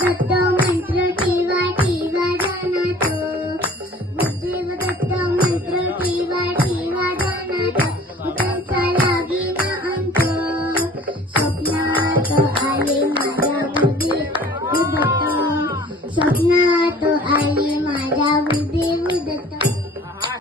दत्त मंत्र ठेवा ठेवा ध्यानात, गुरुदेव दत्त मंत्र ठेवा ठेवा ध्यानात, त्यांचा लागेना अंत. स्वप्नात आले माझ्या गुरुदेव दत्त, स्वप्नात आले